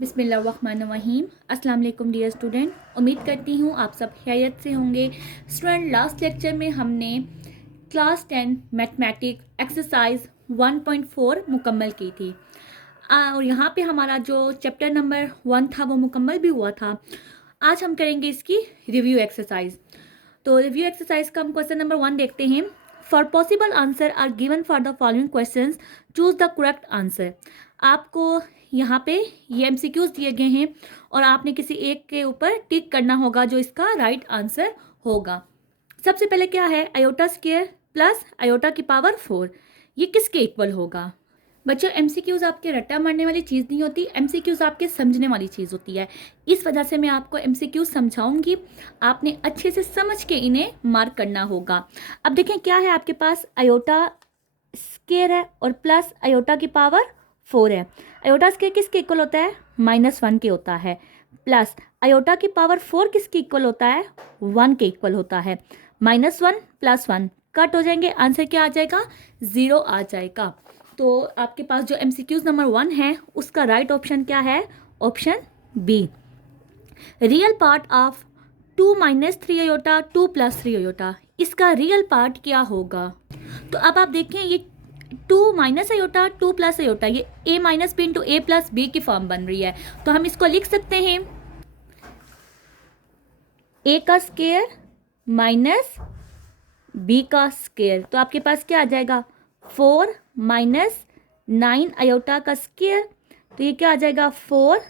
बिस्मिल्लाहिर्रहमानिर्रहीम। अस्सलाम वालेकुम डियर स्टूडेंट, उम्मीद करती हूँ आप सब खैरियत से होंगे। स्टूडेंट, लास्ट लेक्चर में हमने क्लास 10 मैथमेटिक्स एक्सरसाइज 1.4 मुकम्मल की थी और यहाँ पे हमारा जो चैप्टर नंबर 1 था वो मुकम्मल भी हुआ था। आज हम करेंगे इसकी रिव्यू एक्सरसाइज। तो रिव्यू एक्सरसाइज का हम क्वेश्चन नंबर 1 देखते हैं। Four possible answer are given for the following questions, choose the correct answer. आपको यहाँ पे ये एमसीक्यूज दिए गए हैं और आपने किसी एक के ऊपर टिक करना होगा जो इसका राइट आंसर होगा। सबसे पहले क्या है, आयोटा स्क्वायर प्लस आयोटा की पावर 4, ये किसके इक्वल होगा? बच्चों, एमसीक्यूज आपके रट्टा मारने वाली चीज़ नहीं होती, एमसीक्यूज आपके समझने वाली चीज़ होती है। इस वजह से मैं आपको एमसीक्यूज समझाऊंगी, आपने अच्छे से समझ के इन्हें मार्क करना होगा। अब देखें क्या है, आपके पास आयोटा स्क्वायर है और प्लस आयोटा की पावर 4 है। आयोटा स्क्वायर किसके इक्वल होता है? -1 के होता है। प्लस आयोटा की पावर 4 किसके इक्वल होता है? 1 के इक्वल होता है। -1 + 1 कट हो जाएंगे, आंसर क्या आ जाएगा? 0 आ जाएगा। तो आपके पास जो एमसीक्यूज नंबर 1 है उसका राइट ऑप्शन क्या है? Option B. Real part of 2 - 3 iota 2 + 3 iota, इसका रियल पार्ट क्या होगा? तो अब आप देखें, ये 2 - आयोटा 2 + आयोटा, ये a - b into a + b की फॉर्म बन रही है। तो हम इसको लिख सकते हैं a का स्क्वायर माइनस b का स्क्वायर। तो आपके पास क्या आ जाएगा? 4 - 9 आयोटा का स्क्वायर। तो ये क्या आ जाएगा? 4।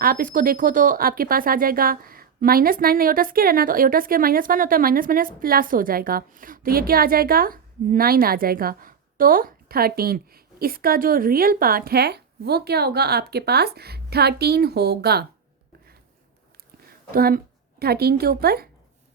आप इसको देखो तो आपके पास आ जाएगा -9 आयोटा स्क्वायर है ना, तो आयोटा स्क्वायर -1 होता है, माइनस माइनस प्लस हो जाएगा। तो ये क्या आ जाएगा? 9 आ जाएगा। तो 13, इसका जो रियल पार्ट है वो क्या होगा? आपके पास 13 होगा। तो हम 13 के ऊपर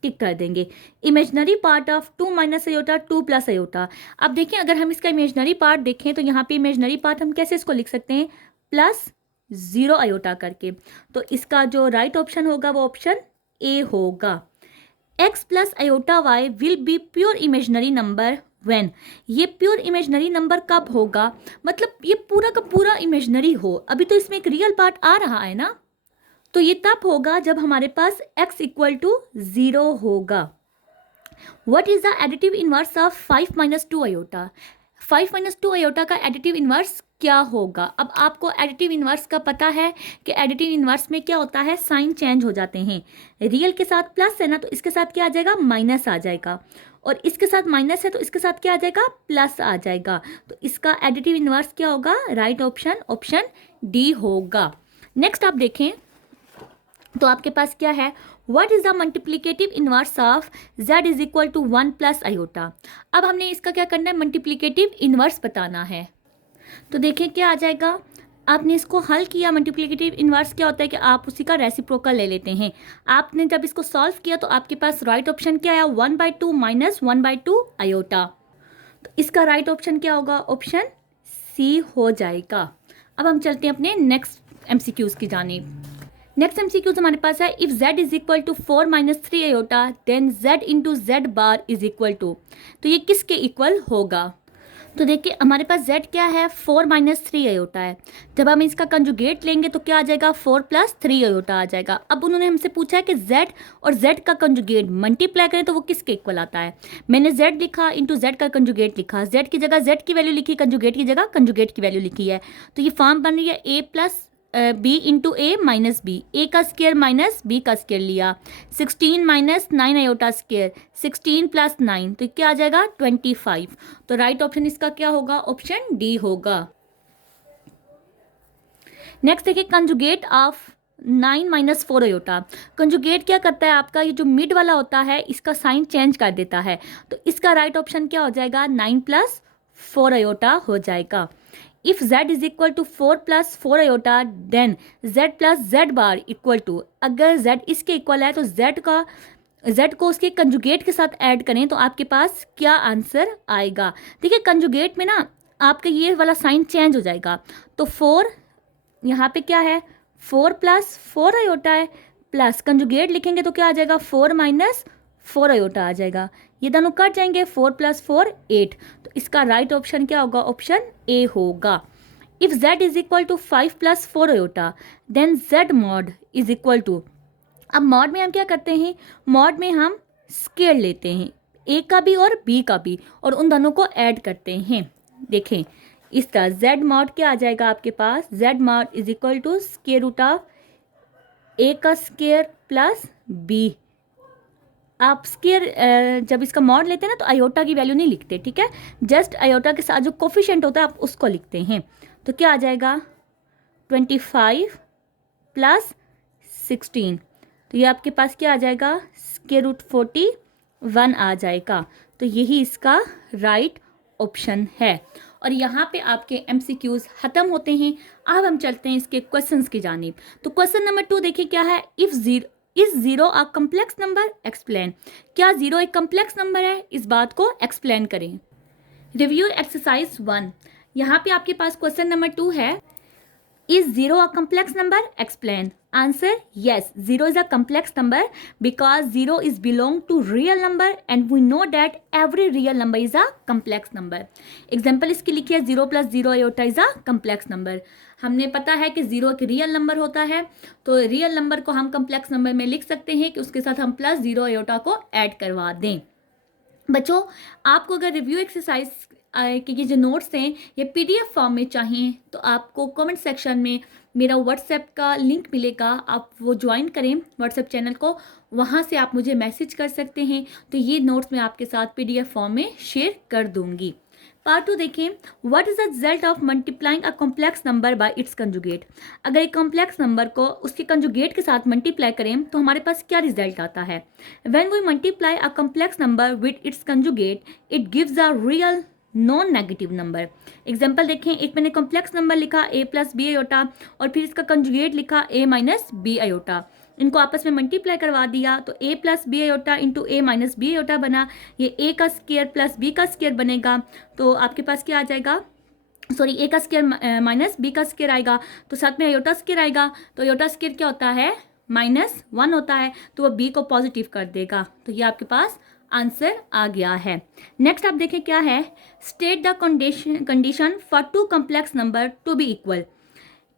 टिक कर देंगे। Imaginary part of 2 - iota 2 + iota. अब देखिए, अगर हम इसका इमेजनरी पार्ट देखें तो यहाँ पे इमेजनरी पार्ट हम कैसे इसको लिख सकते हैं? +0 आयोटा करके। तो इसका जो राइट ऑप्शन होगा वो ऑप्शन ए होगा। x + iota y will be pure imaginary number when. ये प्योर इमेजनरी नंबर कब होगा? मतलब ये पूरा का पूरा इमेजनरी हो। अभी तो इसमें एक रियल पार्ट आ रहा है ना, तो ये तब होगा जब हमारे पास x = 0 होगा। What is the additive inverse of 5 - 2 iota? 5 - 2 iota का एडिटिव इन्वर्स क्या होगा? अब आपको एडिटिव इन्वर्स का पता है कि एडिटिव इन्वर्स में क्या होता है, साइन चेंज हो जाते हैं। रियल के साथ प्लस है ना, तो इसके साथ क्या आ जाएगा? माइनस आ जाएगा। और इसके साथ माइनस है तो इसके साथ क्या आ जाएगा? प्लस आ जाएगा। तो इसका एडिटिव इन्वर्स क्या होगा? राइट ऑप्शन ऑप्शन डी होगा। नेक्स्ट आप देखें तो आपके पास क्या है? What is the multiplicative inverse of z = 1 + iota. अब हमने इसका क्या करना है? मल्टीप्लिकेटिव इनवर्स बताना है। तो देखिए क्या आ जाएगा, आपने इसको हल किया। मल्टीप्लिकेटिव इनवर्स क्या होता है कि आप उसी का रेसिप्रोकल ले लेते हैं। आपने जब इसको सॉल्व किया तो आपके पास राइट ऑप्शन क्या आया? 1/2 - 1/2 आयोटा। तो इसका राइट ऑप्शन क्या होगा? ऑप्शन सी हो जाएगा। अब हम चलते हैं अपने नेक्स्ट एमसीक्यूज की जानिब। नेक्स्ट एमसीक्यूज हमारे पास है, if z = 4 - 3 iota then z × z bar = तो ये किसके इक्वल होगा? तो देखिए हमारे पास z क्या है? 4 - 3 आयोटा है। जब हम इसका कंजुगेट लेंगे तो क्या आ जाएगा? 4 + 3 आयोटा आ जाएगा। अब उन्होंने हमसे पूछा है कि z और z का कंजुगेट मल्टीप्लाई करें तो वो किसके इक्वल आता है। मैंने z लिखा इंटू z का कंजुगेट लिखा, z की जगह z की वैल्यू लिखी, कंजुगेट की जगह कंजुगेट की वैल्यू लिखी है। तो ये फॉर्म बन रही है a + b into a - b, a का स्क्वायर माइनस b का स्क्वायर लिया। 16 - 9 आयोटा स्क्वायर, 16 + 9, तो क्या आ जाएगा? 25। तो राइट ऑप्शन इसका क्या होगा? ऑप्शन डी होगा। नेक्स्ट देखिए, कंजुगेट ऑफ 9 - 4 आयोटा। कंजुगेट क्या करता है? आपका ये जो मिड वाला होता है इसका साइन चेंज कर देता है। तो इसका राइट ऑप्शन क्या हो जाएगा? 9 + 4 आयोटा हो जाएगा। If z = 4 + 4 iota then z + z bar = अगर z इसके इक्वल है तो z को उसके कंजुगेट के साथ ऐड करें तो आपके पास क्या आंसर आएगा? देखिए कंजुगेट में ना आपका ये वाला साइन चेंज हो जाएगा। तो 4 यहाँ पे क्या है? 4 + 4 आयोटा है, प्लस कंजुगेट लिखेंगे तो क्या आ जाएगा? 4 - 4 आयोटा आ जाएगा। ये दोनों कट जाएंगे, 4 + 4 8। तो इसका राइट ऑप्शन क्या होगा? ऑप्शन ए होगा। If z is equal to 5 plus 4 iota then z mod is equal to, अब मॉड में हम क्या करते हैं, मॉड में हम स्क्वायर लेते हैं a का भी और b का भी और उन दोनों को ऐड करते हैं। देखें इस तरह z मॉड क्या आ जाएगा आपके पास, z mod is equal to square root of a का स्क्वायर प्लस b। आप स्क्वायर जब इसका मॉड लेते हैं ना तो आयोटा की वैल्यू नहीं लिखते, ठीक है, जस्ट आयोटा के साथ जो कोफिशिएंट होता है आप उसको लिखते हैं। तो क्या आ जाएगा 25 प्लस 16, तो ये आपके पास क्या आ जाएगा स्क्वायर रूट 41 आ जाएगा। तो यही इसका राइट ऑप्शन है। और यहाँ पे आपके MCQs ख़त्म होते हैं। अब हम चलते हैं इसके क्वेश्चंस की जानिब। तो क्वेश्चन नंबर 2 देखिए क्या है, is zero a complex number, explain. क्या जीरो एक कम्प्लेक्स नंबर है, इस बात को एक्सप्लेन करें। रिव्यू एक्सरसाइज 1, यहाँ पे आपके पास क्वेश्चन नंबर 2 है, is zero a complex number, explain. Answer yes, zero is a complex number because zero is belong to real number and we know that every real number is a complex number. Example इसकी लिखिए, 0 plus 0 iota is a complex number. हमने पता है कि 0 एक real number होता है, तो रियल नंबर को हम कम्प्लेक्स नंबर में लिख सकते हैं कि उसके साथ हम प्लस 0 आयोटा को ऐड करवा दें। बच्चों आपको अगर रिव्यू एक्सरसाइज के ये जो नोट्स हैं ये PDF फॉर्म में चाहिए तो आपको कमेंट सेक्शन में मेरा व्हाट्सएप का लिंक मिलेगा, आप वो ज्वाइन करें व्हाट्सएप चैनल को, वहाँ से आप मुझे मैसेज कर सकते हैं। तो ये नोट्स मैं आपके साथ PDF फॉर्म में शेयर कर दूँगी। पार्ट 2 देखें, what is the result of multiplying a complex number by it's conjugate. अगर एक कॉम्प्लेक्स नंबर को उसके कंजुगेट के साथ मल्टीप्लाई करें तो हमारे पास क्या रिजल्ट आता है। When we multiply a complex number with its conjugate it gives a real non negative number. Example देखें, एक मैंने कॉम्प्लेक्स नंबर लिखा a प्लस बी आयोटा और फिर इसका कंजुगेट लिखा a माइनस बी आयोटा, इनको आपस में मल्टीप्लाई करवा दिया तो a plus B iota into a minus B iota बना, ये a का स्क्वायर प्लस b का स्क्वायर बनेगा। तो आपके पास क्या आ जाएगा, सॉरी a का स्क्वायर माइनस b का स्क्वायर आएगा तो साथ में आयोटा स्क्वायर आएगा, तो आयोटा स्क्वायर क्या होता है -1 होता है, तो वो b को पॉजिटिव कर देगा। तो ये आपके पास आंसर आ गया है। नेक्स्ट आप देखें क्या है, state the condition for two complex number to be equal,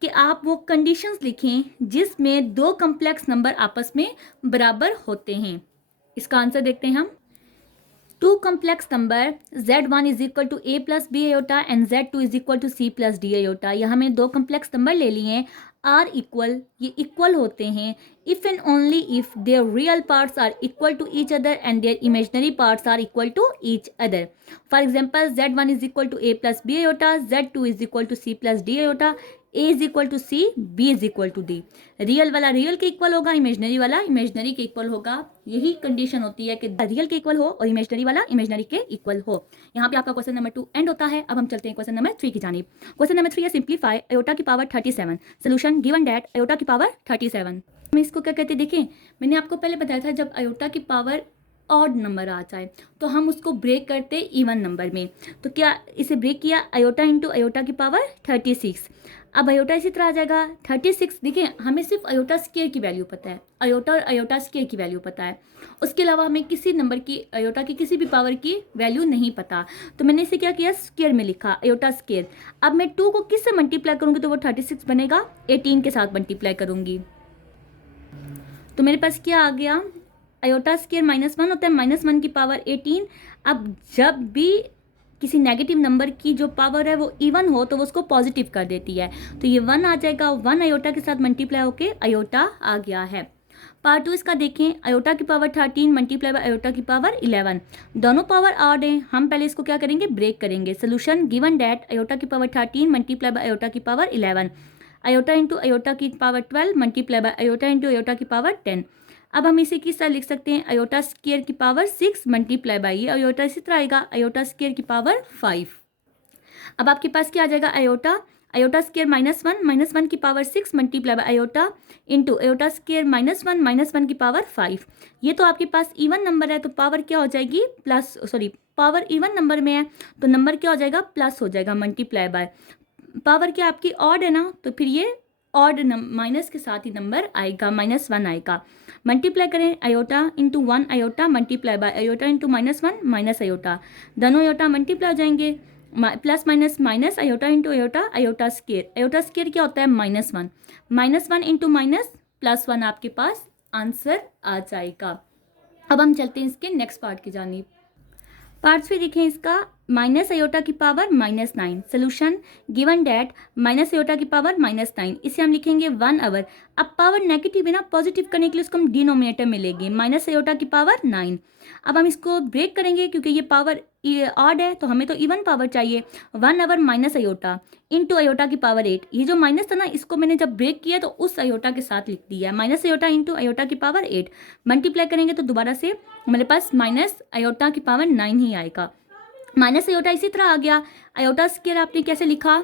कि आप वो कंडीशंस लिखें जिसमें दो कम्प्लेक्स नंबर आपस में बराबर होते हैं। इसका आंसर देखते हैं हम। Two complex number z1 is equal to a plus B iota and z2 is equal to c plus D iota. यहाँ हमने दो कम्प्लेक्स नंबर ले लिए हैं, आर इक्वल, ये इक्वल होते हैं if and only if their real parts are equal to each other and their imaginary parts are equal to each other. For example z1 is equal to a plus B iota, z2 is equal to c plus D iota, a is equal to c, b is equal to d। Real वाला real के equal होगा, imaginary वाला imaginary के equal होगा। यही condition होती है कि रियल के इक्वल हो और इमेजनरी वाला इमेजनरी के इक्वल हो। यहाँ पे आपका क्वेश्चन नंबर 2 एंड होता है। अब हम चलते हैं क्वेश्चन नंबर 3 की जानिब। क्वेश्चन नंबर 3 है, सिंप्लीफाई आयोटा की power 37। Solution given that iota की पावर 37। हम इसको क्या कहते हैं, देखें मैंने आपको पहले बताया था जब आयोटा की पावर ऑड नंबर आ जाए तो हम उसको ब्रेक करते इवन नंबर में। तो क्या इसे ब्रेक किया, आयोटा इंटू आयोटा की पावर 36। अब आयोटा इसी तरह आ जाएगा 36। देखिए हमें सिर्फ आयोटा स्क्वायर की वैल्यू पता है, आयोटा और आयोटा स्क्वायर की वैल्यू पता है, उसके अलावा हमें किसी नंबर की आयोटा की किसी भी पावर की वैल्यू नहीं पता। तो मैंने इसे क्या किया, स्क्वायर में लिखा, आयोटा स्क्वायर। अब मैं 2 को किससे मल्टीप्लाई करूँगी तो वो 36 बनेगा, 18 के साथ मल्टीप्लाई करूँगी तो मेरे पास क्या आ गया, आयोटा स्क्वायर -1 होता है, -1 की पावर 18। अब जब भी किसी नेगेटिव नंबर की जो पावर है वो इवन हो तो वो उसको पॉजिटिव कर देती है, तो ये 1 आ जाएगा, 1 आयोटा के साथ मल्टीप्लाई होके आयोटा आ गया है। पार्ट 2 इसका देखें, आयोटा की पावर 13 मल्टीप्लाई बाय आयोटा की पावर 11, दोनों पावर ऑड हैं। हम पहले इसको क्या करेंगे, ब्रेक करेंगे। सोल्यूशन गिवन दैट आयोटा की पावर 13 मल्टीप्लाई बाय आयोटा की पावर 11, आयोटा इंटू आयोटा की power 12 multiply by iota into iota की पावर 10। अब हम इसे किस तरह लिख सकते हैं, आयोटा स्क्वायर की पावर 6 मल्टीप्लाई बाई, ये आयोटा इसी तरह आएगा, आयोटा स्क्वायर की पावर 5। अब आपके पास क्या आ जाएगा, आयोटा स्क्वायर -1 की power 6 multiply by iota into iota square -1 की पावर 5। ये तो आपके पास इवन नंबर है तो पावर क्या हो जाएगी, plus, sorry power even number में है तो नंबर क्या हो जाएगा, प्लस हो जाएगा, मल्टीप्लाई बाय। पावर क्या आपकी ऑड है ना, तो फिर ये ऑड माइनस के साथ ही नंबर आएगा, -1 आएगा। मल्टीप्लाई करें, iota into 1 iota multiply by iota into -1 minus iota, दोनों आयोटा मल्टीप्लाई हो जाएंगे, plus minus minus iota into iota, iota square. Iota square क्या होता है? -1, -1 इंटू माइनस +1 आपके पास आंसर आ जाएगा। अब हम चलते हैं इसके नेक्स्ट पार्ट की जानिब। पार्ट 3 देखें इसका, माइनस आयोटा की power -9। Solution given that minus iota की पावर -9, इसे हम लिखेंगे 1/। अब पावर नेगेटिव है ना, पॉजिटिव करने के लिए उसको हम डिनोमिनेटर में लेंगे, माइनस आयोटा की पावर 9। अब हम इसको ब्रेक करेंगे क्योंकि ये पावर ऑड है तो हमें तो इवन पावर चाहिए। 1/, माइनस आयोटा इंटू आयोटा की पावर 8। ये जो माइनस था ना, इसको मैंने जब ब्रेक किया तो उस आयोटा के साथ लिख दिया, माइनस आयोटा इंटू आयोटा की पावर 8। मल्टीप्लाई करेंगे तो दोबारा से हमारे पास माइनस आयोटा की पावर 9 ही आएगा। माइनस आयोटा इसी तरह आ गया। आयोटा स्क्वायर आपने कैसे लिखा?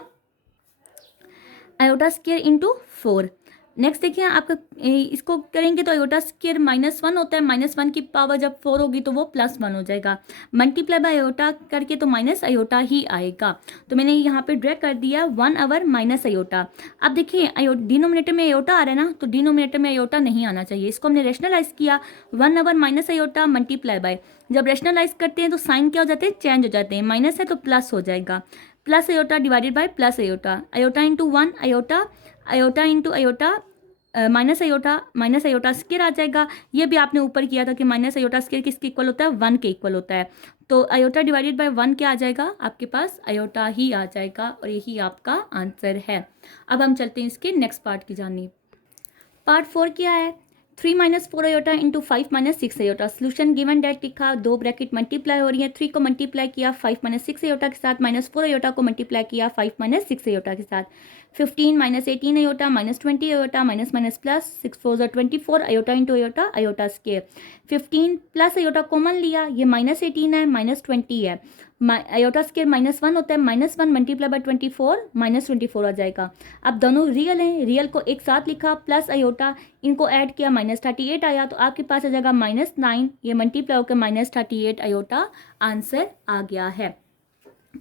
Iota square into 4। नेक्स्ट देखिए आपका इसको करेंगे तो आयोटा स्क्वायर -1 होता है, -1 की पावर जब 4 होगी तो वो +1 हो जाएगा। मल्टीप्लाई बाय आयोटा करके तो माइनस आयोटा ही आएगा, तो मैंने यहाँ पे ड्रैग कर दिया 1/, माइनस आयोटा। अब देखिए डिनोमिनेटर में आयोटा आ रहा है ना, तो डिनोमिनेटर में आयोटा नहीं आना चाहिए, इसको हमने रेशनलाइज किया। 1/, माइनस आयोटा मल्टीप्लाई बाय, जब रेशनलाइज करते हैं तो साइन क्या हो जाते हैं? चेंज हो जाते हैं, माइनस है तो प्लस हो जाएगा। Plus iota divided by plus iota, iota into 1 iota, iota into iota minus iota square आ जाएगा। ये भी आपने ऊपर किया था कि माइनस आयोटा स्क्वायर किसके इक्वल होता है? 1 के इक्वल होता है। तो आयोटा डिवाइडेड बाय 1 क्या आ जाएगा? आपके पास आयोटा ही आ जाएगा और यही आपका आंसर है। अब हम चलते हैं इसके नेक्स्ट पार्ट की जानिब। पार्ट 4 क्या है? 3 - 4 iota into 5 - 6 iota. Solution given that लिखा, दो ब्रैकेट मल्टीप्लाई हो रही है, 3 को मल्टीप्लाई किया 5 - 6 आयोटा के साथ, -4 आयोटा को मल्टीप्लाई किया 5 - 6 आयोटा के साथ। 15 - 18 iota, -20 iota, minus minus plus, 6 4 ज़ा 24 iota into iota, iota square. 15 plus iota common लिया, ये -18 है, -20 है, आयोटा स्क्वायर -1 होता है, -1 मल्टीप्लाई बाय 24, -24 आ जाएगा। अब दोनों रियल हैं, रियल को एक साथ लिखा, प्लस आयोटा इनको ऐड किया, -38 आया, तो आपके पास आ जाएगा -9, ये मल्टीप्लाई होकर -38 आयोटा आंसर आ गया है।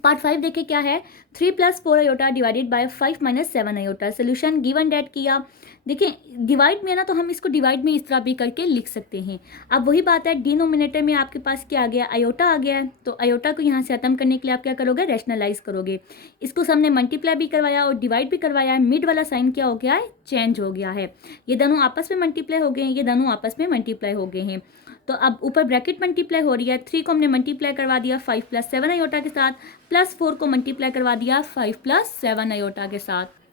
पार्ट 5 देखे क्या है? 3 + 4 iota divided by 5 - 7 iota. Solution given that किया, देखिए डिवाइड में है ना, तो हम इसको डिवाइड में इस तरह भी करके लिख सकते हैं। अब वही बात है, डिनोमिनेटर में आपके पास क्या आ गया? आयोटा आ गया है, तो आयोटा को यहाँ से खत्म करने के लिए आप क्या करोगे? रैशनलाइज करोगे। इसको हमने मल्टीप्लाई भी करवाया और डिवाइड भी करवाया है, मिड वाला साइन क्या हो गया है? चेंज हो गया है। ये दोनों आपस में मल्टीप्लाई हो गए हैं, ये दोनों आपस में मल्टीप्लाई हो गए हैं। तो अब ऊपर ब्रैकेट मल्टीप्लाई हो रही है, 3 को हमने मल्टीप्लाई करवा दिया 5 + 7 आयोटा के साथ, +4 को मल्टीप्लाई करवा दिया 5 + 7 आयोटा के साथ।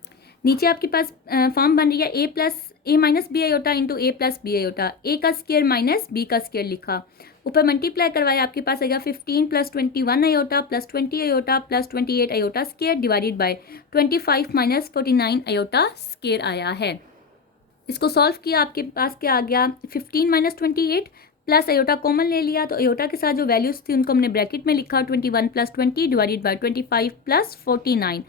नीचे आपके पास फॉर्म बन रही है a - b iota into a + b iota, a का स्क्वायर माइनस b का स्क्वायर लिखा, ऊपर मल्टीप्लाई करवाया, आपके पास आएगा 15 + 21 iota +20 iota +28 iota square divided bye 25 - 49 iota square आया है। इसको सॉल्व किया, आपके पास क्या आ गया? 15 - 28 प्लस आयोटा कॉमन ले लिया, तो आयोटा के साथ जो वैल्यूज थी उनको हमने ब्रैकेट में लिखा, 21 + 20 डिवाइडेड बाय 25 + 49,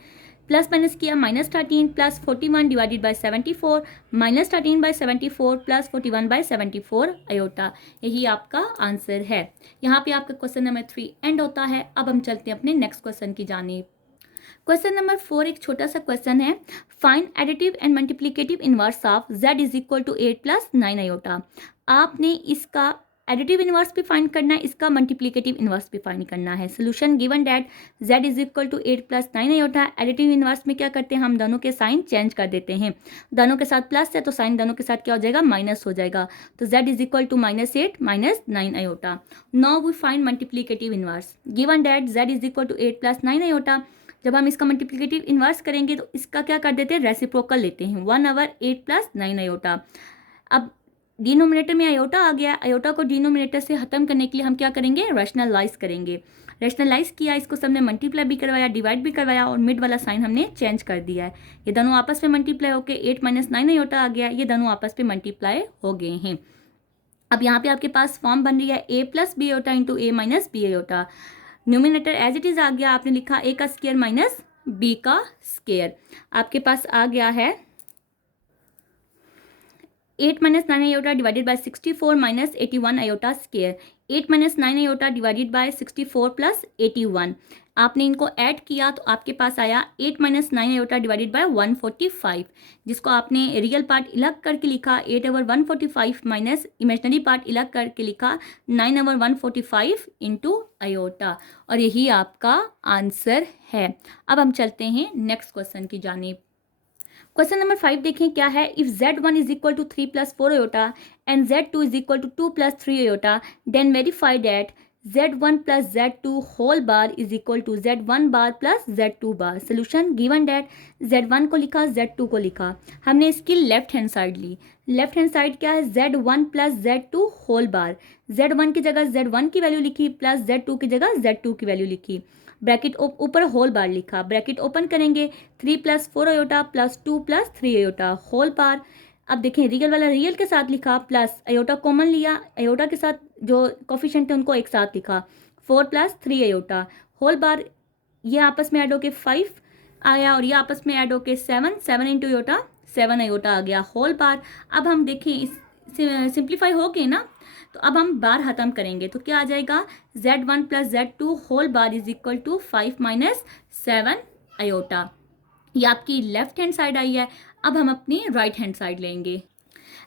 प्लस माइनस किया, -13 + 41 divided by 74, -13 by 74 + 41 by 74 iota. यही आपका आंसर है। यहाँ पे आपका क्वेश्चन नंबर 3 एंड होता है। अब हम चलते हैं अपने नेक्स्ट क्वेश्चन की जानिब। क्वेश्चन नंबर 4 एक छोटा सा क्वेश्चन है, find additive and multiplicative inverse of z = 8 + 9 iota. आपने इसका एडिटिव इनवर्स भी फाइंड करना है, इसका मल्टीप्लिकेटिव इनवर्स भी फाइंड करना है। Solution given that z = 8 + 9 iota. Additive inverse में क्या करते हैं? हम दोनों के साइन चेंज कर देते हैं, दोनों के साथ प्लस है तो साइन दोनों के साथ क्या हो जाएगा? माइनस हो जाएगा, तो z = -8 - 9 iota. Now we find multiplicative inverse. Given that z = 8 + 9 iota, जब हम इसका मल्टीप्लिकेटिव इन्वर्स करेंगे तो इसका क्या कर देते हैं? रेसिप्रोकल लेते हैं, 1/8 + 9 आयोटा। अब डिनोमिनेटर में आयोटा आ गया, आयोटा को डिनोमिनेटर से खत्म करने के लिए हम क्या करेंगे? रैशनलाइज करेंगे। रैशनलाइज किया, इसको सबने मल्टीप्लाई भी करवाया, डिवाइड भी करवाया और मिड वाला साइन हमने चेंज कर दिया है। ये दोनों आपस में मल्टीप्लाई होकर 8 - 9 आयोटा आ गया, ये दोनों आपस में मल्टीप्लाई हो गए हैं। अब यहाँ पे आपके पास फॉर्म बन रही है a + b iota into a - b iota. Numerator as it is आ गया, आपने लिखा a का स्क्वायर माइनस b का स्क्वायर, आपके पास आ गया है 8 - 9 iota divided by 64 - 81 iota square. 8 minus 9 iota divided by 64 plus 81। आपने इनको ऐड किया तो आपके पास आया 8 माइनस 9 आयोटा डिवाइडेड बाय 145, जिसको आपने रियल पार्ट अलग करके लिखा 8/145 माइनस इमेजनरी पार्ट अलग करके लिखा 9/145 इंटू आयोटा, और यही आपका आंसर है। अब हम चलते हैं नेक्स्ट क्वेश्चन की जानिब। क्वेश्चन नंबर 5 देखें क्या है। If Z1 is equal to 3 plus 4 iota and Z2 is equal to 2 plus 3 iota, then verify that Z1 plus Z2 whole bar is equal to Z1 bar plus Z2 bar. Solution given that Z1 को लिखा, Z2 को लिखा, हमने इसकी left hand side ली। Left hand side क्या है, Z1 plus Z2 whole बार। Z1 की जगह Z1 की वैल्यू लिखी प्लस Z2 की जगह Z2 की वैल्यू लिखी, ब्रैकेट ऊपर होल बार लिखा, ब्रैकेट ओपन करेंगे 3 plus 4 iota plus 2 plus 3 iota whole bar. अब देखें रियल वाला रियल के साथ लिखा प्लस आयोटा कॉमन लिया, आयोटा के साथ जो कोफिशिएंट है उनको एक साथ लिखा 4 प्लस 3 आयोटा होल बार। ये आपस में ऐड होके 5 आया और ये आपस में ऐड होके 7 इंटू आयोटा 7 आयोटा आ गया होल बार। अब हम देखें इस सिंप्लीफाई हो गए ना, तो अब हम बार खत्म करेंगे तो क्या आ जाएगा, Z1 plus Z2 whole bar is equal to 5 minus 7 iota. ये आपकी लेफ्ट हैंड साइड आई है। अब हम अपनी राइट हैंड साइड लेंगे।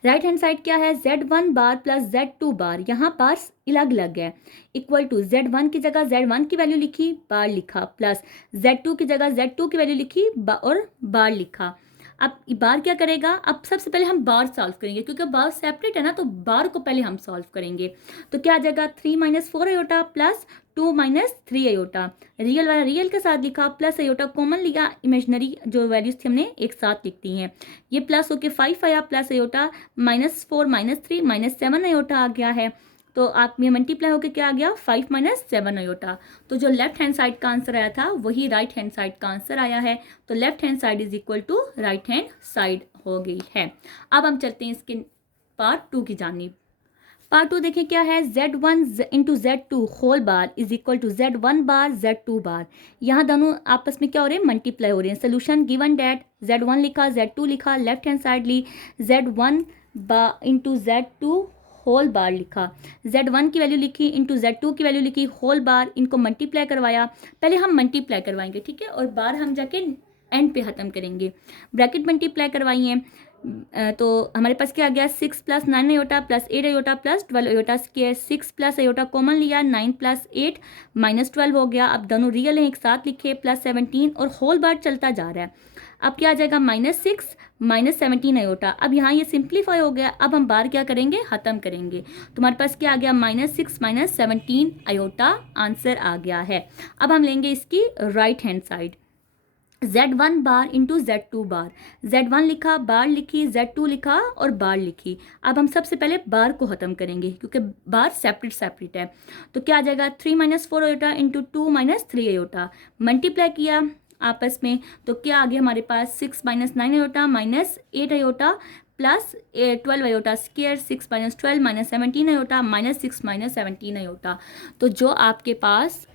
राइट हैंड साइड क्या है, Z1 bar plus Z2 bar, यहाँ बार अलग अलग है, इक्वल टू Z1 की जगह Z1 की वैल्यू लिखी, बार लिखा, प्लस Z2 की जगह Z2 की वैल्यू लिखी और बार लिखा। अब बार क्या करेगा, अब सबसे पहले हम बार सॉल्व करेंगे क्योंकि बार सेपरेट है ना, तो बार को पहले हम सॉल्व करेंगे। तो क्या आ जाएगा 3 minus 4 iota plus 2 minus 3 iota, real वाला रियल के साथ लिखा, प्लस आयोटा कॉमन लिया, इमेजनरी जो वैल्यूज थी हमने एक साथ लिख दी हैं। ये प्लस होके 5 आया, plus iota minus 4 minus 3 minus 7 iota आ गया है। तो आप में मल्टीप्लाई होकर क्या आ गया 5 माइनस 7 आयोटा। तो जो लेफ्ट हैंड साइड का आंसर आया था वही राइट हैंड साइड का आंसर आया है। तो left hand side is equal to right hand side हो गई है। अब हम चलते हैं इसके पार्ट 2 की जानिब। पार्ट 2 देखें क्या है, Z1 into Z2 whole bar is equal to Z1 bar Z2 bar. यहाँ दोनों आपस में क्या हो रहे हैं, मल्टीप्लाई हो रहे हैं। सोल्यूशन गिवन डैट Z1 लिखा, Z2 लिखा, लेफ्ट हैंड साइड ली, Z1 into Z2 whole bar लिखा, Z1 की वैल्यू लिखी इंटू Z2 की वैल्यू लिखी, होल बार, इनको मल्टीप्लाई करवाया। पहले हम मल्टीप्लाई करवाएंगे, ठीक है, और बार हम जाके एंड पे ख़त्म करेंगे। ब्रैकेट मल्टीप्लाई करवाई है तो हमारे पास क्या आ गया 6 plus 9 iota plus 8 iota plus 12 iota square. 6 plus iota common लिया, 9 प्लस 8 माइनस 12 हो गया। अब दोनों रियल हैं एक साथ लिखे, प्लस 17 और होल बार चलता जा रहा है। अब क्या आ जाएगा -6 माइनस 17 आयोटा। अब यहाँ ये सिंप्लीफाई हो गया। अब हम बार क्या करेंगे, ख़त्म करेंगे। तो हमारे पास क्या आ गया -6 माइनस 17 आयोटा आंसर आ गया है। अब हम लेंगे इसकी right hand side, Z1 bar into Z2 बार। Z1 लिखा, बार लिखी, Z2 लिखा और बार लिखी। अब हम सबसे पहले बार को ख़त्म करेंगे क्योंकि बार सेपरेट है। तो क्या आ जाएगा 3 minus 4 iota into 2 minus 3 iota, multiply किया आपस में तो क्या आ गया हमारे पास 6 minus 9 iota minus 8 iota plus 12 iota square. 6 minus 12 minus 17 iota minus 6 minus 17 iota. तो जो आपके पास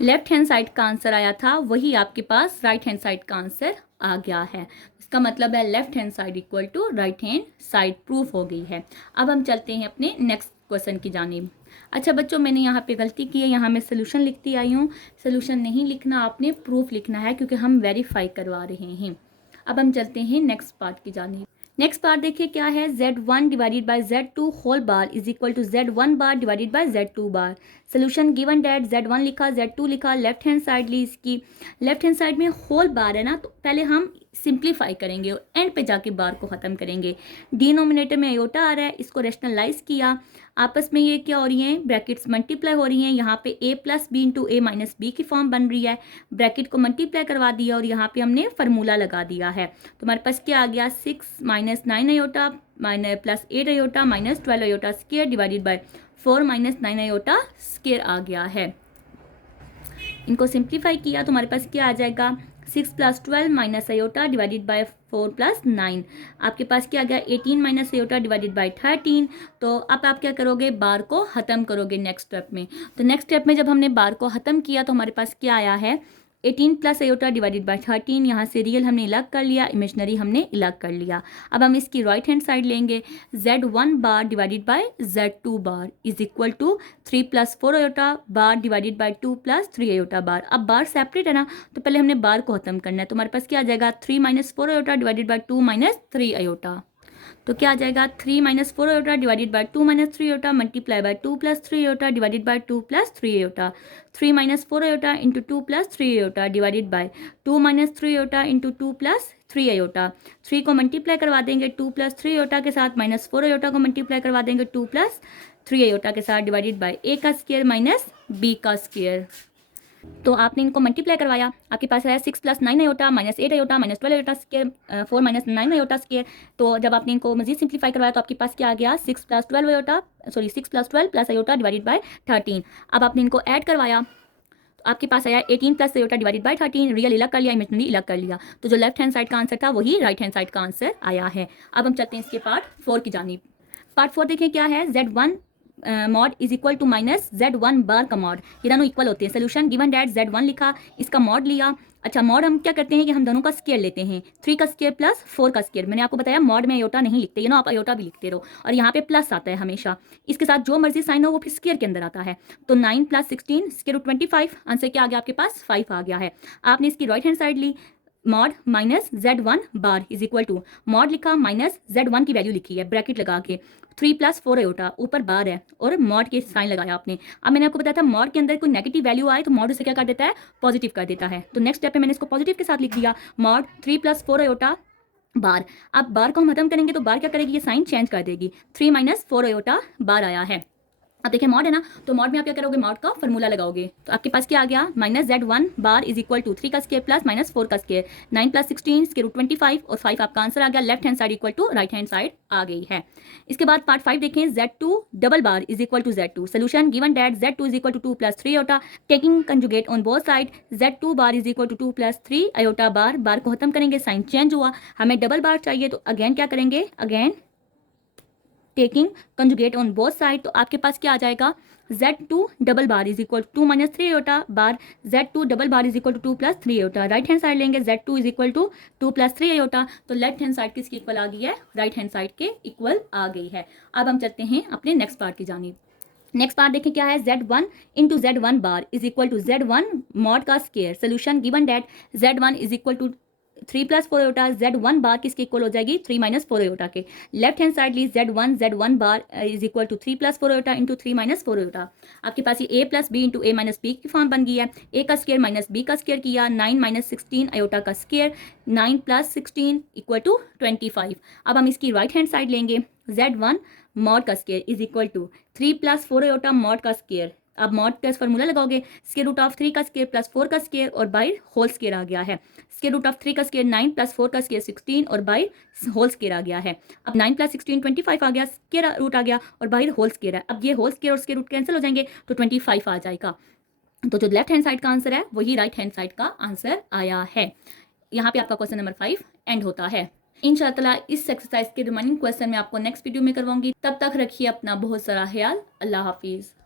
लेफ्ट हैंड साइड का आंसर आया था वही आपके पास राइट हैंड साइड का आंसर आ गया है। इसका मतलब है left hand side equal to right hand side proof हो गई है। अब हम चलते हैं अपने नेक्स्ट क्वेश्चन की जानिब। अच्छा बच्चों, मैंने यहाँ पे गलती की है, यहाँ मैं सोल्यूशन लिखती आई हूँ। सोल्यूशन नहीं लिखना, आपने प्रूफ लिखना है क्योंकि हम वेरीफाई करवा रहे हैं। अब हम चलते हैं नेक्स्ट पार्ट की जानिब। नेक्स्ट पार्ट देखिए क्या है, Z1 divided by Z2 whole bar is equal to Z1 bar divided by Z2 bar. Solution given that Z1 लिखा, Z2 लिखा, लेफ्ट हैंड साइड ली, इसकी लेफ्ट हैंड साइड में होल बार है ना, तो पहले हम सिंप्लीफाई करेंगे और एंड पे जाके बार को ख़त्म करेंगे। डिनोमिनेटर में आयोटा आ रहा है, इसको रेशनलाइज किया, आपस में ये क्या हो रही हैं, ब्रैकेट्स मल्टीप्लाई हो रही हैं। यहाँ पे a plus B into A minus B की फॉर्म बन रही है। ब्रैकेट को मल्टीप्लाई करवा दिया और यहाँ पे हमने फार्मूला लगा दिया है। तो हमारे पास क्या आ गया 6 minus 9 iota minus plus 8 iota minus 12 iota square divided by 4 minus 9 iota square आ गया है। इनको सिंप्लीफाई किया तो हमारे पास क्या आ जाएगा 6 plus 12 minus iota divided by 4 plus 9। आपके पास क्या आ गया 18 माइनस आयोटा डिवाइडेड बाय 13। तो अब आप क्या करोगे, बार को ख़त्म करोगे नेक्स्ट स्टेप में। तो नेक्स्ट स्टेप में जब हमने बार को ख़त्म किया तो हमारे पास क्या आया है 18 प्लस आयोटा डिवाइडेड बाय 13, यहाँ से रियल हमने अलग कर लिया, इमेजनरी हमने अलग कर लिया। अब हम इसकी राइट हैंड साइड लेंगे, z1 bar divided by z2 bar is equal to 3 plus 4 iota bar divided by 2 plus 3 iota bar. अब बार सेपरेट है ना, तो पहले हमने बार को खत्म करना है, तो हमारे पास क्या आ जाएगा 3 minus 4 iota divided by 2 minus 3 iota. तो क्या आ जाएगा 3 minus 4 iota divided by 2 minus 3 iota multiply by 2 plus 3 iota divided by 2 plus 3 iota. 3 minus 4 iota into 2 plus 3 iota divided by 2 minus 3 iota into 2 plus 3 iota. 3 को multiply करवा देंगे 2 plus 3 iota के साथ, minus 4 iota को multiply करवा देंगे 2 plus 3 iota के साथ, डिवाइडेड बाय a का स्क्वायर माइनस b का स्क्वायर। तो आपने इनको मल्टीप्लाई करवाया, आपके पास है 6 plus 9 iota minus 8 iota minus 12 iota square, 4 minus 9 iota square. तो जब आपने इनको मजीद सिंप्लीफाई करवाया तो आपके पास क्या आ गया 6 plus 12 iota, sorry 6 plus 12 plus iota divided bye 13। अब आपने इनको ऐड करवाया तो आपके पास आया 18 plus iota divided bye 13, real अलग कर लिया, इमेजनरी अलग कर लिया। तो जो लेफ्ट हैंड साइड का आंसर था वही राइट हैंड साइड का आंसर आया है। अब हम चलते हैं इसके पार्ट 4 की जानिब। पार्ट 4 देखें क्या है, z1 mod is equal to minus z1 bar का मॉड, ये दोनों इक्वल होते हैं। सोल्यूशन गिवन डैट z1 लिखा, इसका मॉड लिया। अच्छा, मॉड हम क्या करते हैं कि हम दोनों का स्क्वायर लेते हैं, 3 का स्क्वायर प्लस 4 का स्क्वायर। मैंने आपको बताया मॉड में आयोटा नहीं लिखते, ये ना आप आयोटा भी लिखते रहो, और यहाँ पे प्लस आता है हमेशा, इसके साथ जो मर्जी साइन हो वो फिर स्क्वायर के अंदर आता है। तो 9 प्लस 16 स्क्वायर रूट 25, आंसर क्या आ गया आपके पास 5 आ गया है। आपने इसकी राइट हैंड साइड ली, mod minus z1 bar is equal to, mod लिखा माइनस z1 की वैल्यू लिखी है ब्रैकेट लगा के, 3 प्लस 4 आयोटा ऊपर बार है और मॉड के साइन लगाया आपने। अब मैंने आपको बताया था मॉड के अंदर कोई नेगेटिव वैल्यू आए तो मॉड उसे क्या कर देता है, पॉजिटिव कर देता है। तो नेक्स्ट स्टेप पे मैंने इसको पॉजिटिव के साथ लिख दिया, मॉड 3 प्लस 4 आयोटा बार। अब बार को हम खत्म करेंगे तो बार क्या करेगी, ये साइन चेंज कर देगी, 3 माइनस 4 आयोटा बार आया है। अब देखिए मॉड है ना, तो मॉड में आप क्या करोगे, मॉड का फॉर्मूला लगाओगे। तो आपके पास क्या आ गया, minus z1 bar is equal to 3 का स्क्वायर प्लस माइनस 4 का स्क्वायर, 9 प्लस 16 स्क्वायर रूट 25 और 5 आपका आंसर आ गया। Left hand side equal to right hand side आ गई है। इसके बाद पार्ट 5 देखें, z2 double bar is equal to z2। Solution given that z2 is equal to 2 plus 3 iota, taking conjugate on both side, z2 bar is equal to 2 plus 3 iota bar. Bar को खत्म करेंगे, sign change हुआ, हमें double बार चाहिए, तो again क्या करेंगे, again taking conjugate on both side. तो आपके पास क्या आ जाएगा, z2 double bar is equal to 2 minus 3 iota bar, z2 double bar is equal to 2 plus 3 iota. Right hand side लेंगे, z2 is equal to 2 plus 3 iota. तो left hand side किसकी equal आ गई है, राइट हैंड साइड के equal आ गई है। अब हम चलते हैं अपने नेक्स्ट पार्ट की जानिब। नेक्स्ट पार्ट देखें क्या है, z1 into z1 bar is equal to z1 mod का square. Solution given that z1 is equal to 3 plus 4 iota, z1 bar किसके इक्वल हो जाएगी, 3 माइनस 4 आयोटा के। लेफ्ट हैंड साइड ली, z1 bar is equal to 3 plus 4 iota into 3 minus 4 iota. आपके पास ये a plus B into A minus B की form बन गई है। a का स्क्वायर माइनस b का स्क्वायर किया, 9 माइनस 16 आयोटा का स्क्वायर, 9 प्लस 16 इक्वल टू 25। अब हम इसकी राइट हैंड साइड लेंगे, z1 मॉड का square is equal to 3 plus 4 iota mod का स्क्वायर। अब मॉड प्लस फॉर्मूला लगाओगे, स्क्वायर रूट ऑफ 3 का स्क्वायर प्लस 4 का स्क्वायर और बाय होल स्क्वायर आ गया है। स्क्वायर रूट ऑफ 3 का स्क्वायर 9 प्लस 4 का स्क्वायर 16 और बाय होल स्क्वायर आ गया है। अब 9 प्लस 16 25 आ गया, स्क्वायर रूट आ गया और बाय होल स्क्वायर है। अब ये होल स्क्वायर और स्क्वायर रूट कैंसिल हो जाएंगे तो 25 आ जाएगा। तो जो लेफ्ट हैंड साइड का आंसर है वही राइट हैंड साइड का आंसर आया है। यहाँ पे आपका क्वेश्चन नंबर 5 एंड होता है। इंशाअल्लाह इस एक्सरसाइज के रिमाइनिंग क्वेश्चन में आपको नेक्स्ट वीडियो में करवाऊंगी। तब तक रखिए अपना बहुत सारा ख्याल। अल्लाह हाफिज़।